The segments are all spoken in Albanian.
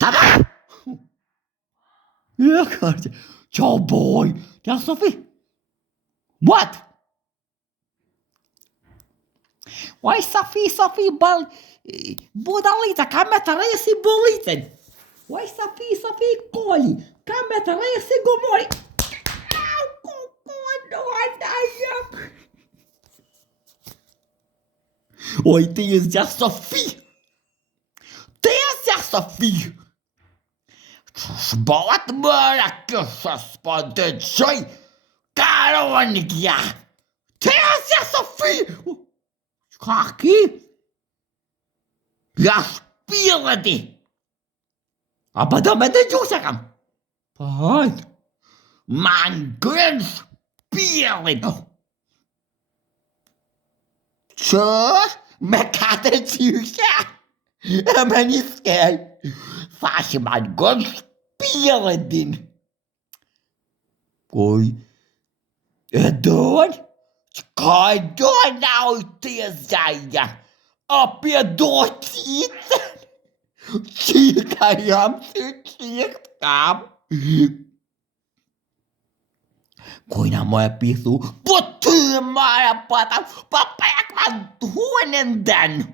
Tamam. Ciao boy. Ciao Sophie. What? Oj, Sophie, budalita, ka me të reje si bullitën. Oj, Sophie, koli, ka me të reje si gumori. Au, oj, ti e zja Sophie. Shbohat mëra kësa s'po të qoj, karonikja. Ti e zja Sophie. Ka ki? Ja shpilë ti. A pa do me të gjusë kam? Pa hajtë. Ma ngrën shpilin. Qësh? Me 4 gjusë? E me një skej. Fashi ma ngrën shpilin din. Oj, e dojnë? Qka e dojnë na oj të zaja? Api e dojnë qitën? Qika jam si qikt kam. Kujna më e pithu, po ty marë pata, pa pek ma duhen e ndenë.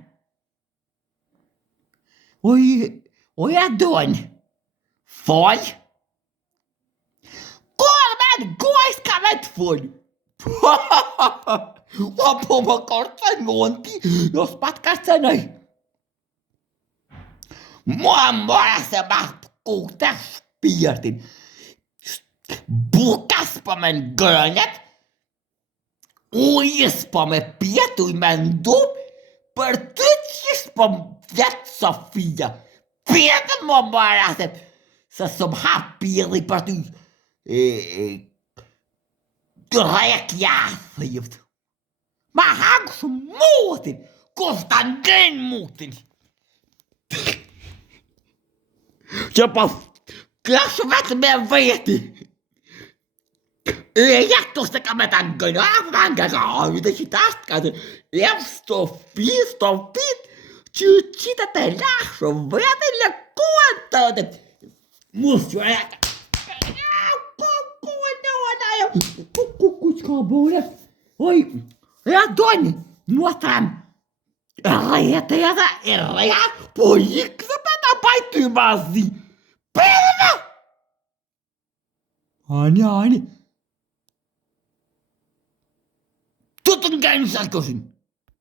Oj e dojnë? Fol? Kol me të gojës ka me të fol. Po më kërcengon ti, jo s'pat kërcenoj. Mua mëra se ma kukte shpirtin. Bukas po me ngrënjet, ujës po me pjet, uj me ndup, për ty qish po vjetë Sofia. Pjetën më mëra se së më hap pjeli për ty. Rek jasë jëftë. Ma hangë së mutin, kus të ngrenë mutin. Që po klash vetë me veti. E jaktu se ka me të ngrenë, a vanga ka avit e qitashtë ka të ev stofit, që qitë të lashë vete lëkuan të të musë që e Qka bole? Oj, e dojnë, muatram, rejete edhe, e reja, po ikë për të bajtë të mazi. Përme! Ani. Tu të nga në shakoshin.